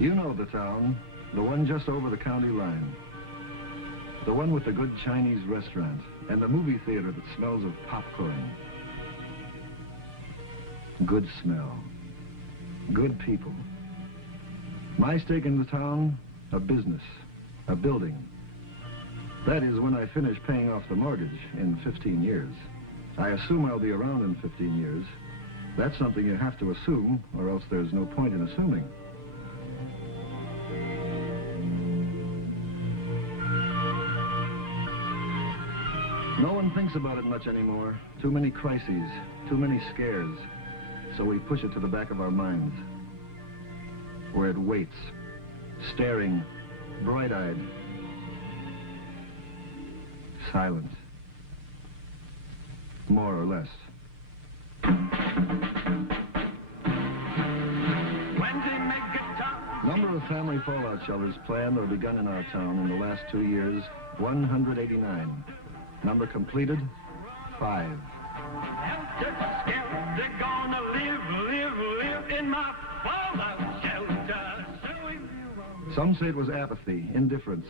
You know the town, the one just over the county line. The one with the good Chinese restaurant and the movie theater that smells of popcorn. Good smell. Good people. My stake in the town, a business, a building. That is when I finish paying off the mortgage in 15 years. I assume I'll be around in 15 years. That's something you have to assume, or else there's no point in assuming. No one thinks about it much anymore. Too many crises, too many scares. So we push it to the back of our minds, where it waits, staring, bright-eyed, silent, more or less. Number of family fallout shelters planned or begun in our town in the last 2 years, 189. Number completed, 5. Some say it was apathy, indifference.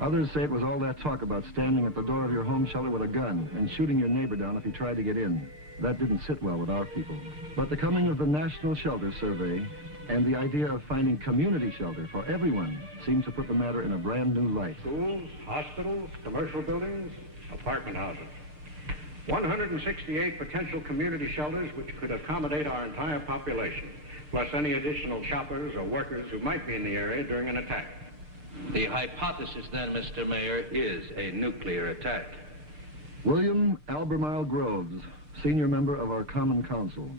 Others say it was all that talk about standing at the door of your home shelter with a gun and shooting your neighbor down if he tried to get in. That didn't sit well with our people. But the coming of the National Shelter Survey and the idea of finding community shelter for everyone seemed to put the matter in a brand new light. Schools, hospitals, commercial buildings, apartment houses. 168 potential community shelters which could accommodate our entire population, plus any additional shoppers or workers who might be in the area during an attack. The hypothesis then, Mr. Mayor, is a nuclear attack. William Albemarle Groves, senior member of our Common Council,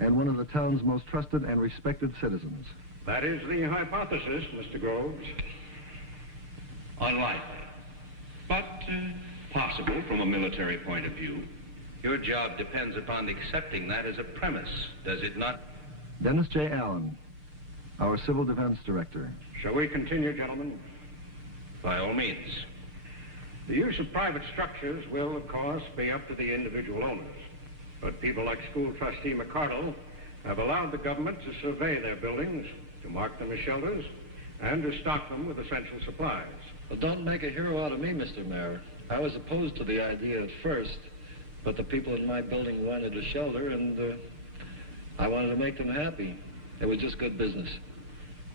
and one of the town's most trusted and respected citizens. That is the hypothesis, Mr. Groves. Unlikely, but possible from a military point of view. Your job depends upon accepting that as a premise, does it not? Dennis J. Allen, our Civil Defense Director. Shall we continue, gentlemen? By all means. The use of private structures will, of course, be up to the individual owners. But people like School Trustee McCardle have allowed the government to survey their buildings, to mark them as shelters, and to stock them with essential supplies. Well, don't make a hero out of me, Mr. Mayor. I was opposed to the idea at first, but the people in my building wanted a shelter, and I wanted to make them happy. It was just good business.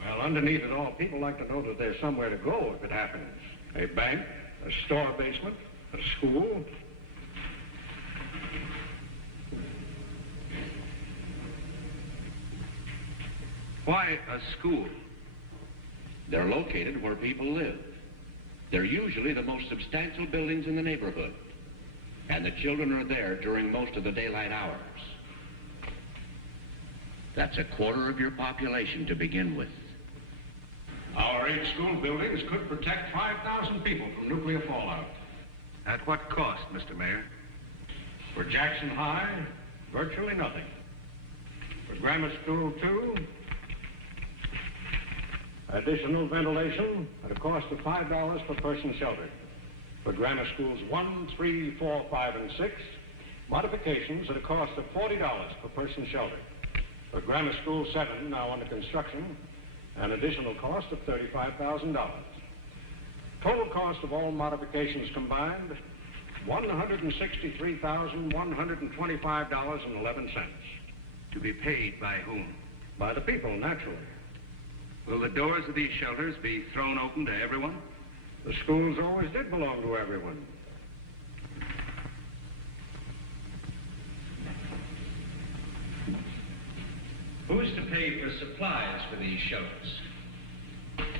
Well, underneath it all, people like to know that there's somewhere to go if it happens. A bank, a store basement, a school. Why a school? They're located where people live. They're usually the most substantial buildings in the neighborhood. And the children are there during most of the daylight hours. That's a quarter of your population to begin with. Our 8 school buildings could protect 5,000 people from nuclear fallout. At what cost, Mr. Mayor? For Jackson High, virtually nothing. For Grammar School 2, additional ventilation at a cost of $5 per person sheltered. For Grammar Schools 1, 3, 4, 5, and 6, modifications at a cost of $40 per person sheltered. For Grammar School 7, now under construction, an additional cost of $35,000. Total cost of all modifications combined, $163,125.11. To be paid by whom? By the people, naturally. Will the doors of these shelters be thrown open to everyone? The schools always did belong to everyone. Who's to pay for supplies for these shelters?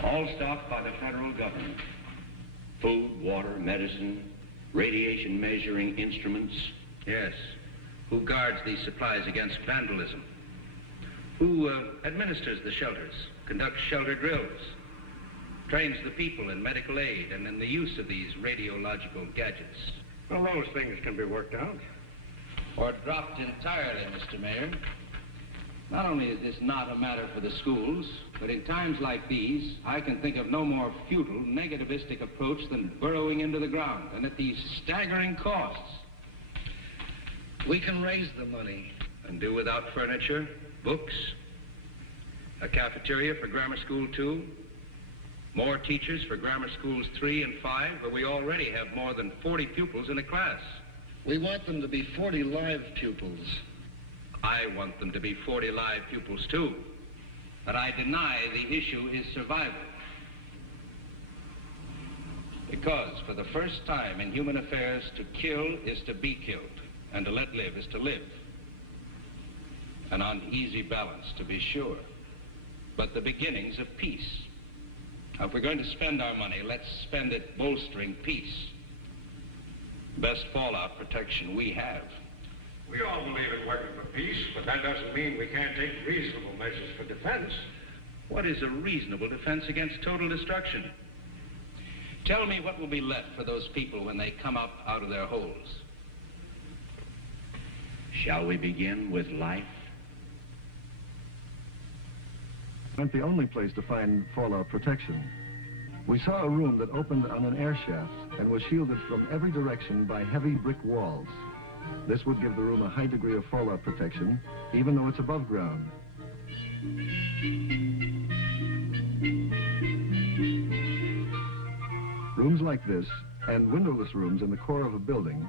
All stocked by the federal government. Food, water, medicine, radiation measuring instruments. Yes. Who guards these supplies against vandalism? Who administers the shelters, conducts shelter drills, trains the people in medical aid and in the use of these radiological gadgets? Well, those things can be worked out. Or dropped entirely, Mr. Mayor. Not only is this not a matter for the schools, but in times like these, I can think of no more futile, negativistic approach than burrowing into the ground, and at these staggering costs. We can raise the money. And do without furniture, books, A cafeteria for grammar school 2. More teachers for grammar schools 3 and 5, where we already have more than 40 pupils in a class. We want them to be 40 live pupils. I want them to be 40 live pupils too. But I deny the issue is survival. Because for the first time in human affairs, to kill is to be killed, and to let live is to live. An uneasy balance, to be sure, but the beginnings of peace. Now, if we're going to spend our money, let's spend it bolstering peace. Best fallout protection we have. We all believe in working for peace, but that doesn't mean we can't take reasonable measures for defense. What is a reasonable defense against total destruction? Tell me what will be left for those people when they come up out of their holes. Shall we begin with life? Not the only place to find fallout protection. We saw a room that opened on an air shaft and was shielded from every direction by heavy brick walls. This would give the room a high degree of fallout protection, even though it's above ground. Rooms like this, and windowless rooms in the core of a building,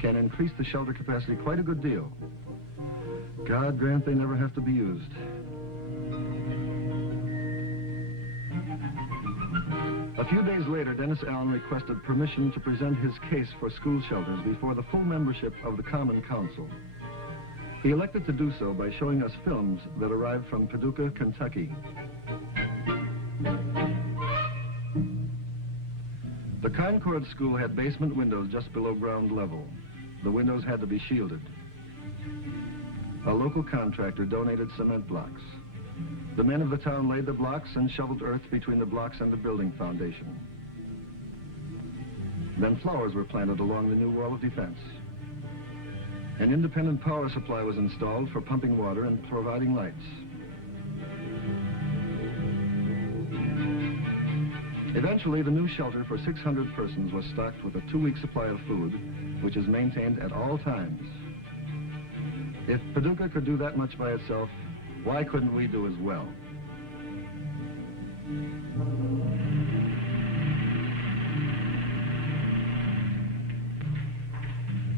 can increase the shelter capacity quite a good deal. God grant they never have to be used. A few days later, Dennis Allen requested permission to present his case for school shelters before the full membership of the Common Council. He elected to do so by showing us films that arrived from Paducah, Kentucky. The Concord School had basement windows just below ground level. The windows had to be shielded. A local contractor donated cement blocks. The men of the town laid the blocks and shoveled earth between the blocks and the building foundation. Then flowers were planted along the new wall of defense. An independent power supply was installed for pumping water and providing lights. Eventually, the new shelter for 600 persons was stocked with a 2-week supply of food, which is maintained at all times. If Paducah could do that much by itself, why couldn't we do as well?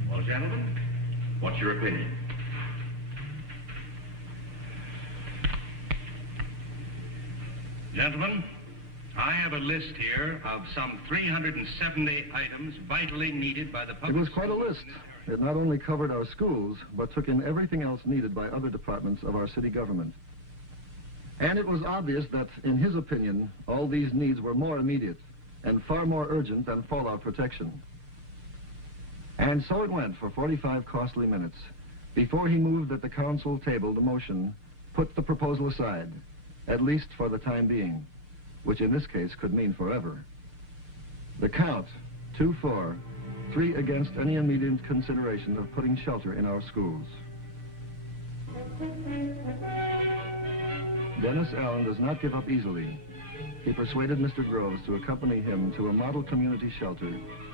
Well, gentlemen, what's your opinion? Gentlemen, I have a list here of some 370 items vitally needed by the public. It was quite a list. It not only covered our schools, but took in everything else needed by other departments of our city government. And it was obvious that, in his opinion, all these needs were more immediate and far more urgent than fallout protection. And so it went for 45 costly minutes before he moved that the council table the motion, put the proposal aside, at least for the time being, which in this case could mean forever. The count, 2-4, 3 against any immediate consideration of putting shelter in our schools. Dennis Allen does not give up easily. He persuaded Mr. Groves to accompany him to a model community shelter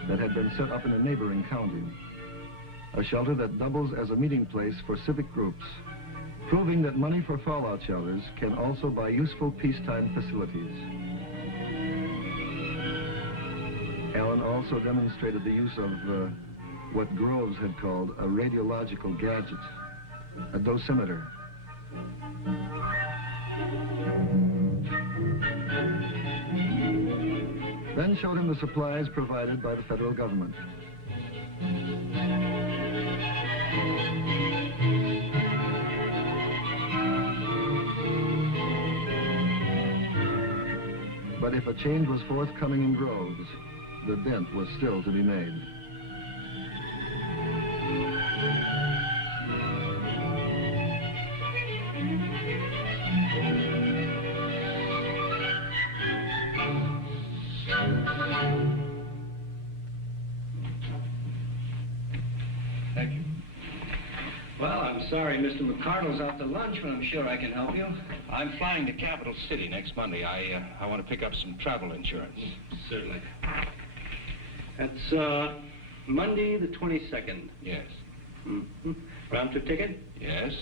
that had been set up in a neighboring county. A shelter that doubles as a meeting place for civic groups, proving that money for fallout shelters can also buy useful peacetime facilities. Allen also demonstrated the use of what Groves had called a radiological gadget, a dosimeter. Then showed him the supplies provided by the federal government. But if a change was forthcoming in Groves, the dent was still to be made. Thank you. Well, I'm sorry Mr. McCardle's out to lunch, but I'm sure I can help you. I'm flying to Capital City next Monday. I want to pick up some travel insurance. Certainly. That's Monday the 22nd. Yes. Mm-hmm. Round trip ticket? Yes.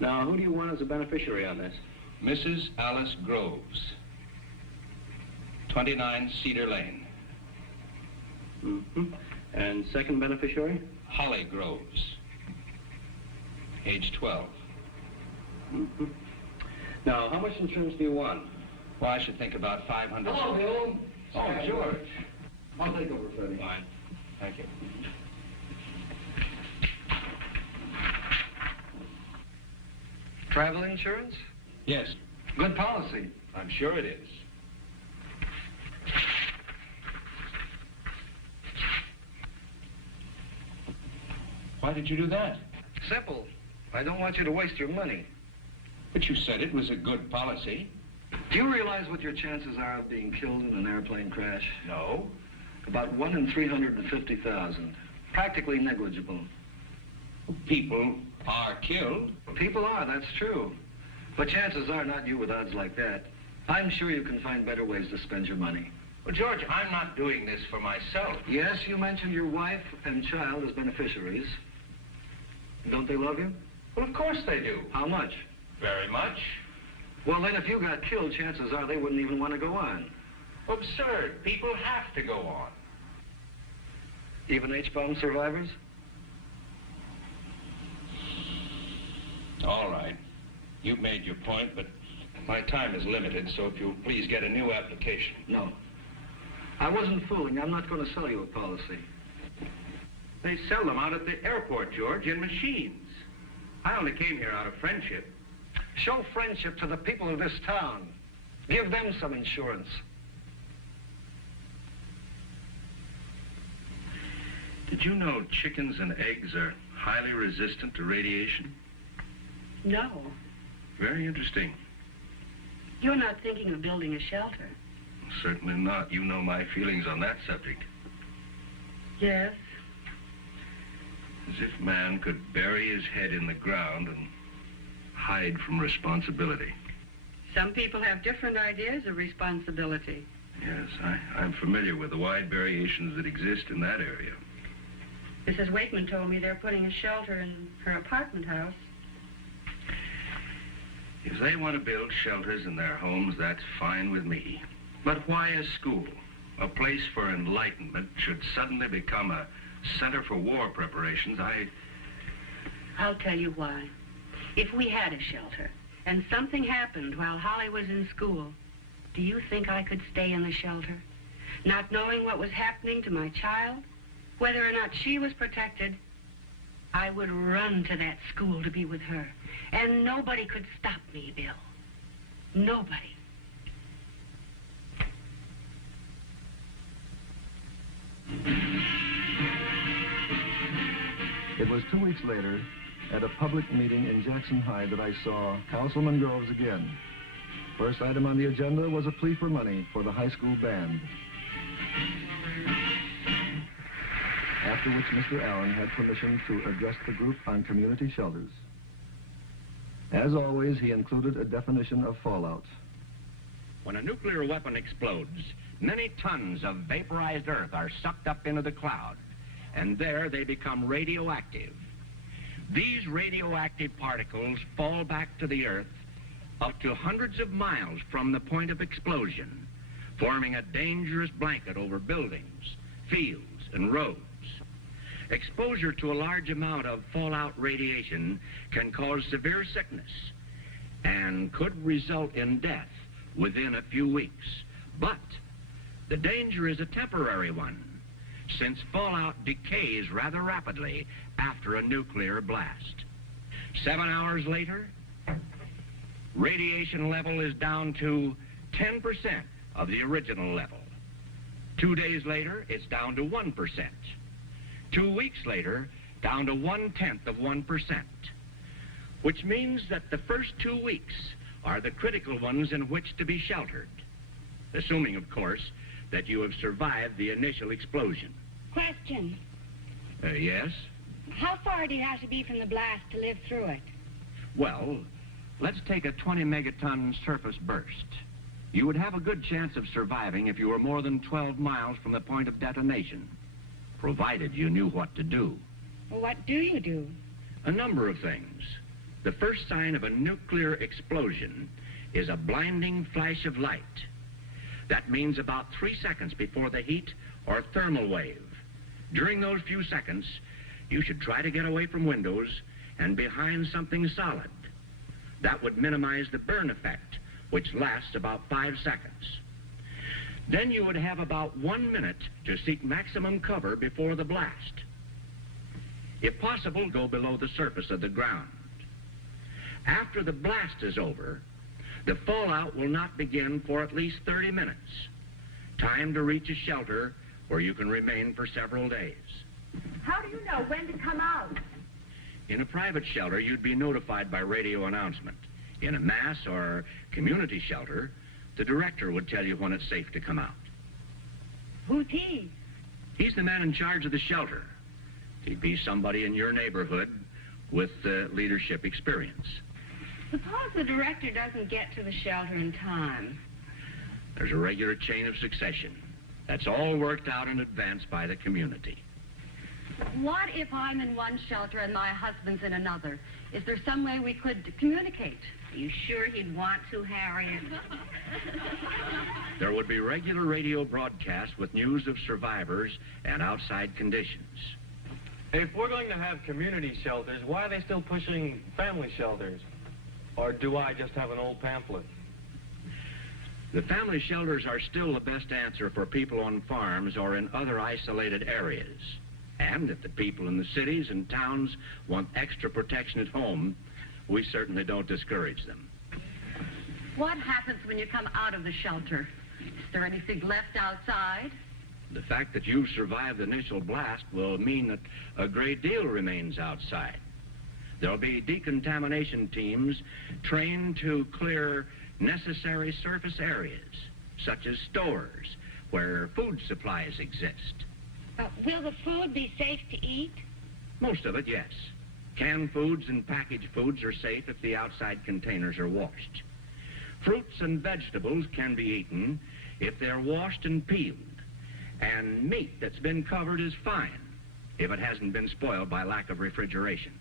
Now, who do you want as a beneficiary on this? Mrs. Alice Groves, 29 Cedar Lane. Mm-hmm. And second beneficiary? Holly Groves, age 12. Mm-hmm. Now, how much insurance do you want? Well, I should think about 500. Hello, Bill. Oh, George. I'll take over, Freddie. Fine. Thank you. Travel insurance? Yes, Good policy. I'm sure it is. Why did you do that? Simple. I don't want you to waste your money. But you said it was a good policy. Do you realize what your chances are of being killed in an airplane crash? No. About 1 in 350,000. Practically negligible. People are killed. People are, that's true. But chances are not you with odds like that. I'm sure you can find better ways to spend your money. Well, George, I'm not doing this for myself. Yes, you mentioned your wife and child as beneficiaries. Don't they love you? Well, of course they do. How much? Very much. Well, then if you got killed, chances are they wouldn't even want to go on. Absurd. People have to go on. Even H-bomb survivors? All right. You've made your point, but my time is limited, so if you'll please get a new application. No. I wasn't fooling. I'm not going to sell you a policy. They sell them out at the airport, George, in machines. I only came here out of friendship. Show friendship to the people of this town. Give them some insurance. Did you know chickens and eggs are highly resistant to radiation? No. Very interesting. You're not thinking of building a shelter. Certainly not. You know my feelings on that subject. Yes. As if man could bury his head in the ground and hide from responsibility. Some people have different ideas of responsibility. Yes, I'm familiar with the wide variations that exist in that area. Mrs. Wakeman told me they're putting a shelter in her apartment house. If they want to build shelters in their homes, that's fine with me. But why a school? A place for enlightenment should suddenly become a center for war preparations. I'll tell you why. If we had a shelter and something happened while Holly was in school, do you think I could stay in the shelter? Not knowing what was happening to my child, whether or not she was protected, I would run to that school to be with her. And nobody could stop me, Bill. Nobody. It was 2 weeks later, at a public meeting in Jackson High, that I saw Councilman Groves again. First item on the agenda was a plea for money for the high school band. After which Mr. Allen had permission to address the group on community shelters. As always, he included a definition of fallout. When a nuclear weapon explodes, many tons of vaporized earth are sucked up into the cloud, and there they become radioactive. These radioactive particles fall back to the earth up to hundreds of miles from the point of explosion, forming a dangerous blanket over buildings, fields, and roads. Exposure to a large amount of fallout radiation can cause severe sickness and could result in death within a few weeks. But the danger is a temporary one, since fallout decays rather rapidly after a nuclear blast. 7 hours later, radiation level is down to 10% of the original level. 2 days later, it's down to 1%. 2 weeks later, down to 1/10%, which means that the first 2 weeks are the critical ones in which to be sheltered, assuming, of course, that you have survived the initial explosion. Question. Yes? How far do you have to be from the blast to live through it? Well, let's take a 20 megaton surface burst. You would have a good chance of surviving if you were more than 12 miles from the point of detonation, provided you knew what to do. Well, what do you do? A number of things. The first sign of a nuclear explosion is a blinding flash of light. That means about 3 seconds before the heat or thermal wave. During those few seconds, you should try to get away from windows and behind something solid. That would minimize the burn effect, which lasts about 5 seconds. Then you would have about 1 minute to seek maximum cover before the blast. If possible, go below the surface of the ground. After the blast is over, the fallout will not begin for at least 30 minutes. Time to reach a shelter where you can remain for several days. How do you know when to come out? In a private shelter, you'd be notified by radio announcement. In a mass or community shelter, the director would tell you when it's safe to come out. Who's he? He's the man in charge of the shelter. He'd be somebody in your neighborhood with leadership experience. Suppose the director doesn't get to the shelter in time. There's a regular chain of succession. That's all worked out in advance by the community. What if I'm in one shelter and my husband's in another? Is there some way we could communicate? Are you sure he'd want to, Harriet? There would be regular radio broadcasts with news of survivors and outside conditions. If we're going to have community shelters, why are they still pushing family shelters? Or do I just have an old pamphlet? The family shelters are still the best answer for people on farms or in other isolated areas. And if the people in the cities and towns want extra protection at home, we certainly don't discourage them. What happens when you come out of the shelter? Is there anything left outside? The fact that you've survived the initial blast will mean that a great deal remains outside. There'll be decontamination teams trained to clear necessary surface areas, such as stores where food supplies exist. Will the food be safe to eat? Most of it, yes. Canned foods and packaged foods are safe if the outside containers are washed. Fruits and vegetables can be eaten if they're washed and peeled. And meat that's been covered is fine if it hasn't been spoiled by lack of refrigeration.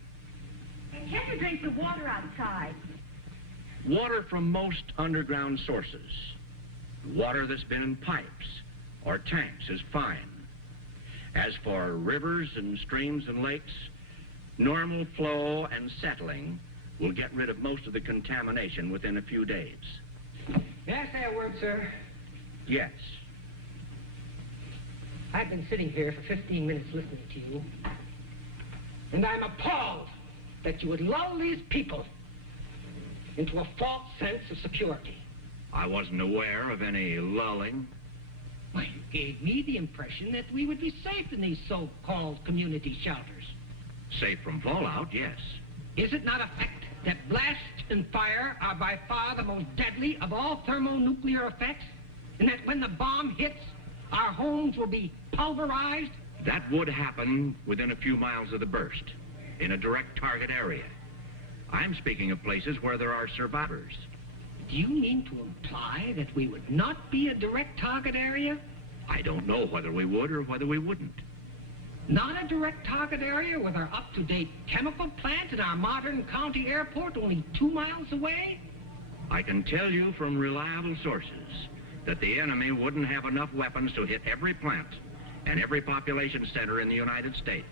And can you drink the water outside? Water from most underground sources. Water that's been in pipes or tanks is fine. As for rivers and streams and lakes, normal flow and settling will get rid of most of the contamination within a few days. May I say a word, sir? Yes. I've been sitting here for 15 minutes listening to you, and I'm appalled that you would lull these people into a false sense of security. I wasn't aware of any lulling. Well, you gave me the impression that we would be safe in these so-called community shelters. Safe from fallout, yes. Is it not a fact that blast and fire are by far the most deadly of all thermonuclear effects? And that when the bomb hits, our homes will be pulverized? That would happen within a few miles of the burst, in a direct target area. I'm speaking of places where there are survivors. Do you mean to imply that we would not be a direct target area? I don't know whether we would or whether we wouldn't. Not a direct target area with our up-to-date chemical plant and our modern county airport only 2 miles away? I can tell you from reliable sources that the enemy wouldn't have enough weapons to hit every plant and every population center in the United States.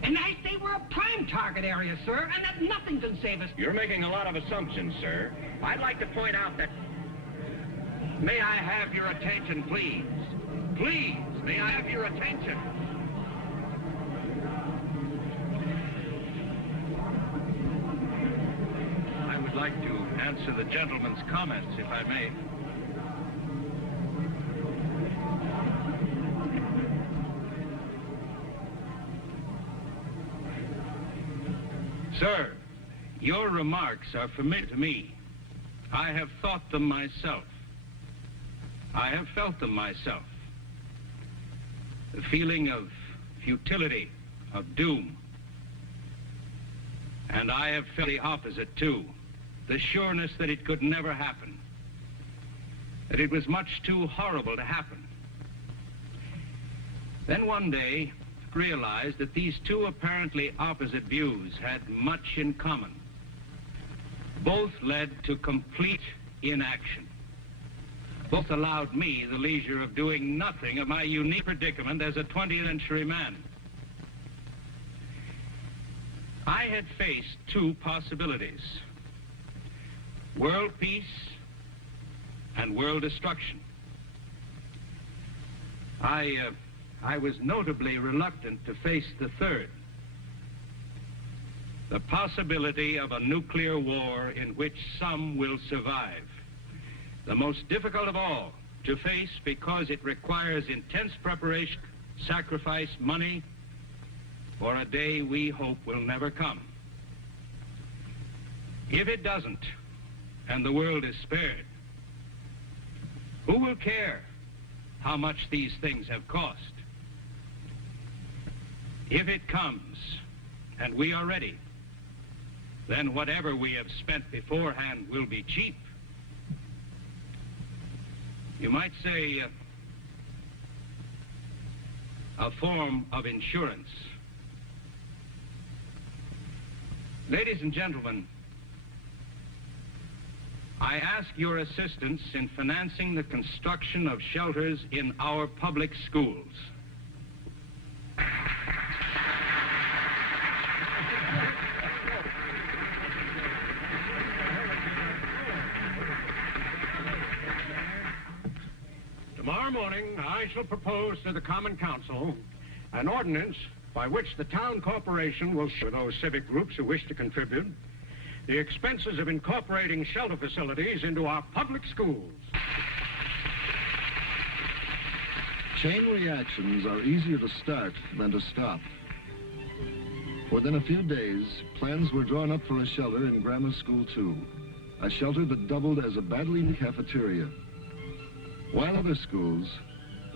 And I say we're a prime target area, sir, and that nothing can save us. You're making a lot of assumptions, sir. I'd like to point out that... May I have your attention, please? Please, may I have your attention? I would like to answer the gentleman's comments, if I may. Sir, your remarks are familiar to me. I have thought them myself. I have felt them myself. The feeling of futility, of doom. And I have felt the opposite, too. The sureness that it could never happen. That it was much too horrible to happen. Then one day, realized that these two apparently opposite views had much in common. Both led to complete inaction. Both allowed me the leisure of doing nothing of my unique predicament as a 20th century man. I had faced two possibilities: world peace and world destruction. I was notably reluctant to face the third, the possibility of a nuclear war in which some will survive. The most difficult of all to face because it requires intense preparation, sacrifice, money, for a day we hope will never come. If it doesn't, and the world is spared, who will care how much these things have cost? If it comes, and we are ready, then whatever we have spent beforehand will be cheap. You might say a form of insurance. Ladies and gentlemen, I ask your assistance in financing the construction of shelters in our public schools. Tomorrow morning, I shall propose to the Common Council an ordinance by which the town corporation will share those civic groups who wish to contribute the expenses of incorporating shelter facilities into our public schools. Chain reactions are easier to start than to stop. Within a few days, plans were drawn up for a shelter in Grammar School 2, a shelter that doubled as a badly needed cafeteria. While other schools,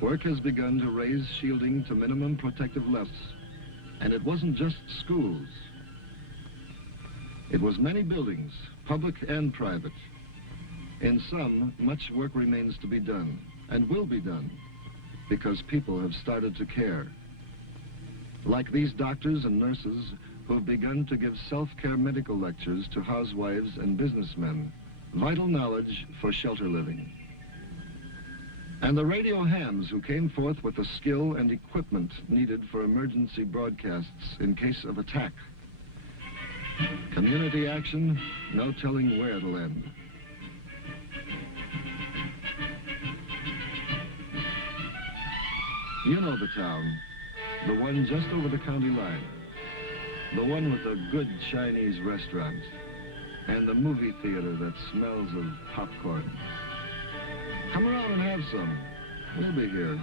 work has begun to raise shielding to minimum protective levels. And it wasn't just schools. It was many buildings, public and private. In some, much work remains to be done, and will be done, because people have started to care. Like these doctors and nurses who have begun to give self-care medical lectures to housewives and businessmen, vital knowledge for shelter living. And the radio hams who came forth with the skill and equipment needed for emergency broadcasts in case of attack. Community action, no telling where it'll end. You know the town, the one just over the county line, the one with the good Chinese restaurant, and the movie theater that smells of popcorn. Come around and have some. We'll be here.